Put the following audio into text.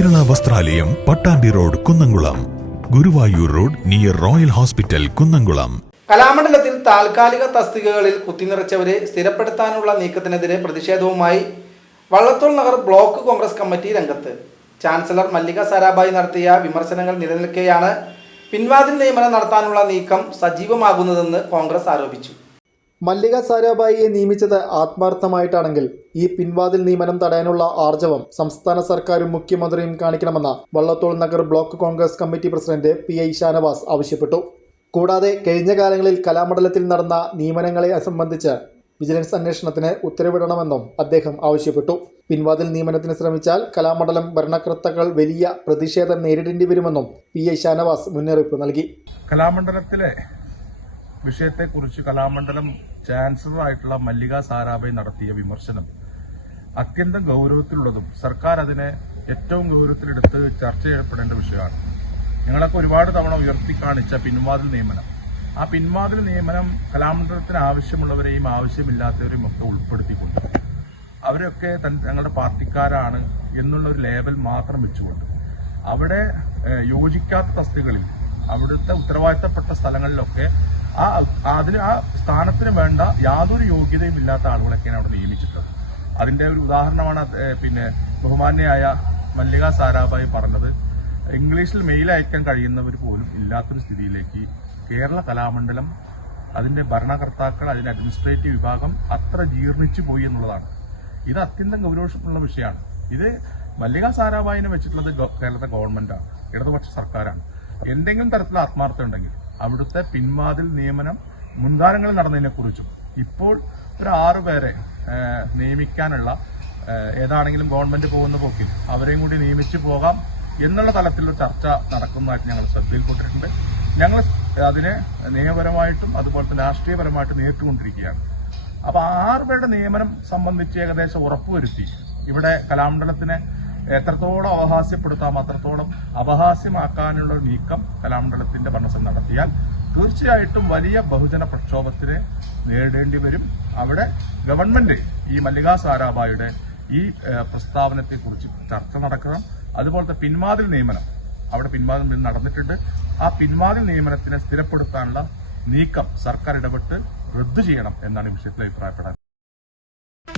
വസ്ത്രാലയം Pattambi road Kunnamkulam. Guruvayur road near royal hospital Kunnamkulam. കലാമണ്ഡലത്തിൽ താൽക്കാലിക തസ്തികകളിൽ കുത്തിനിറച്ചവരെ സ്ഥിരപ്പെടുത്താനുള്ള നീക്കത്തിനെതിരെ പ്രതിഷേധവുമായി വള്ളത്തോൾ നഗർ ബ്ലോക്ക് കോൺഗ്രസ് കമ്മിറ്റി രംഗത്ത്. ചാൻസലർ മല്ലിക സാരാഭായി നടത്തിയ വിമർശനങ്ങൾ നിലനിൽക്കെയാണ് പിൻവാതിൽ നിയമനം നടത്താനുള്ള നീക്കം സജീവമാകുന്നതെന്ന് കോൺഗ്രസ് ആരോപിച്ചു. മല്ലിക സാരാഭായിയെ നിയമിച്ചത് ആത്മാർത്ഥമായിട്ടാണെങ്കിൽ ഈ പിൻവാതിൽ നിയമനം തടയാനുള്ള ആർജവം സംസ്ഥാന സർക്കാരും മുഖ്യമന്ത്രിയും കാണിക്കണമെന്ന് Vallathol Nagar block Congress committee president P I Shanavas ആവശ്യപ്പെട്ടു. കൂടാതെ കഴിഞ്ഞ കാലങ്ങളിൽ കലാമണ്ഡലത്തിൽ നടന്ന നിയമനങ്ങളെ സംബന്ധിച്ച് വിജിലൻസ് അന്വേഷണത്തിന് ഉത്തരവിടണമെന്നും അദ്ദേഹം ആവശ്യപ്പെട്ടു. പിൻവാതിൽ നിയമനത്തിന് ശ്രമിച്ചാൽ കലാമണ്ഡലം ഭരണകർത്താക്കൾ വലിയ പ്രതിഷേധം നേരിടേണ്ടി വരുമെന്നും പി ഐ ഷാനവാസ് മുന്നറിയിപ്പ് നൽകി. കലാമണ്ഡലത്തിലെ വിഷയത്തെക്കുറിച്ച് കലാമണ്ഡലം ചാൻസലറായിട്ടുള്ള മല്ലിക സാരാഭായ് നടത്തിയ വിമർശനം അത്യന്തം ഗൗരവത്തിലുള്ളതും സർക്കാർ അതിനെ ഏറ്റവും ഗൗരവത്തിലെടുത്ത് ചർച്ച ചെയ്യപ്പെടേണ്ട വിഷയമാണ്. ഞങ്ങളൊക്കെ ഒരുപാട് തവണ ഉയർത്തി കാണിച്ച പിൻവാതിൽ നിയമനം. ആ പിൻവാതിൽ നിയമനം കലാമണ്ഡലത്തിന് ആവശ്യമുള്ളവരെയും ആവശ്യമില്ലാത്തവരെയും ഒക്കെ ഉൾപ്പെടുത്തിക്കൊണ്ട് അവരൊക്കെ ഞങ്ങളുടെ പാർട്ടിക്കാരാണ് എന്നുള്ള ഒരു ലേബൽ മാത്രം വെച്ചുകൊണ്ട് അവിടെ യോജിക്കാത്ത തസ്തികളിൽ അവിടുത്തെ ഉത്തരവാദിത്തപ്പെട്ട സ്ഥലങ്ങളിലൊക്കെ ആ അതിന് ആ സ്ഥാനത്തിന് വേണ്ട യാതൊരു യോഗ്യതയും ഇല്ലാത്ത ആളുകളൊക്കെയാണ് അവിടെ നിയമിച്ചിട്ടുള്ളത്. അതിന്റെ ഒരു ഉദാഹരണമാണ് പിന്നെ ബഹുമാന്യയായ മല്ലിക സാരാഭായി പറഞ്ഞത് ഇംഗ്ലീഷിൽ മെയിൽ അയക്കാൻ കഴിയുന്നവർ പോലും ഇല്ലാത്ത സ്ഥിതിയിലേക്ക് കേരള കലാമണ്ഡലം അതിന്റെ ഭരണകർത്താക്കൾ അതിന്റെ അഡ്മിനിസ്ട്രേറ്റീവ് വിഭാഗം അത്ര ജീർണിച്ചു പോയി എന്നുള്ളതാണ്. ഇത് അത്യന്തം ഗൗരവമുള്ള വിഷയമാണ്. ഇത് മല്ലിക സാരാഭായിനെ വെച്ചിട്ടുള്ളത് കേരളത്തെ ഗവൺമെന്റാണ് ഇടതുപക്ഷ സർക്കാരാണ്. എന്തെങ്കിലും തരത്തിലുള്ള ആത്മാർത്ഥം ഉണ്ടെങ്കിൽ അവിടുത്തെ പിൻവാതിൽ നിയമനം മുൻകാലങ്ങളിൽ നടന്നതിനെ കുറിച്ചും ഇപ്പോൾ ഒരു ആറു പേരെ നിയമിക്കാനുള്ള ഏതാണെങ്കിലും ഗവൺമെന്റ് പോകുന്ന പോക്കിൽ അവരെയും കൂടി നിയമിച്ചു പോകാം എന്നുള്ള തലത്തിലുള്ള ചർച്ച നടക്കുന്നതായിട്ട് ഞങ്ങൾ ശ്രദ്ധയിൽപ്പെട്ടിട്ടുണ്ട്. ഞങ്ങൾ അതിനെ നിയമപരമായിട്ടും അതുപോലെ തന്നെ രാഷ്ട്രീയപരമായിട്ടും നേരിട്ടുകൊണ്ടിരിക്കുകയാണ് അപ്പൊ ആറുപേരുടെ നിയമനം സംബന്ധിച്ച് ഏകദേശം ഉറപ്പുവരുത്തി. ഇവിടെ കലാമണ്ഡലത്തിനെ എത്രത്തോളം അവഹാസ്യപ്പെടുത്താം അത്രത്തോളം അപഹാസ്യമാക്കാനുള്ള നീക്കം കലാമണ്ഡലത്തിന്റെ ഭരണസം നടത്തിയാൽ തീർച്ചയായിട്ടും വലിയ ബഹുജന പ്രക്ഷോഭത്തിനെ നേരിടേണ്ടി വരും. അവിടെ ഗവൺമെന്റ് ഈ മല്ലികാ സാരാഭായിയുടെ ഈ പ്രസ്താവനത്തെ കുറിച്ച് ചർച്ച നടക്കണം. അതുപോലത്തെ പിൻവാതിൽ നിയമനം അവിടെ നിയമനം നടന്നിട്ടുണ്ട്. ആ പിൻവാതിൽ നിയമനത്തിനെ സ്ഥിരപ്പെടുത്താനുള്ള നീക്കം സർക്കാർ ഇടപെട്ട് റദ്ദു ചെയ്യണം എന്നാണ് ഈ വിഷയത്തിൽ അഭിപ്രായപ്പെടാൻ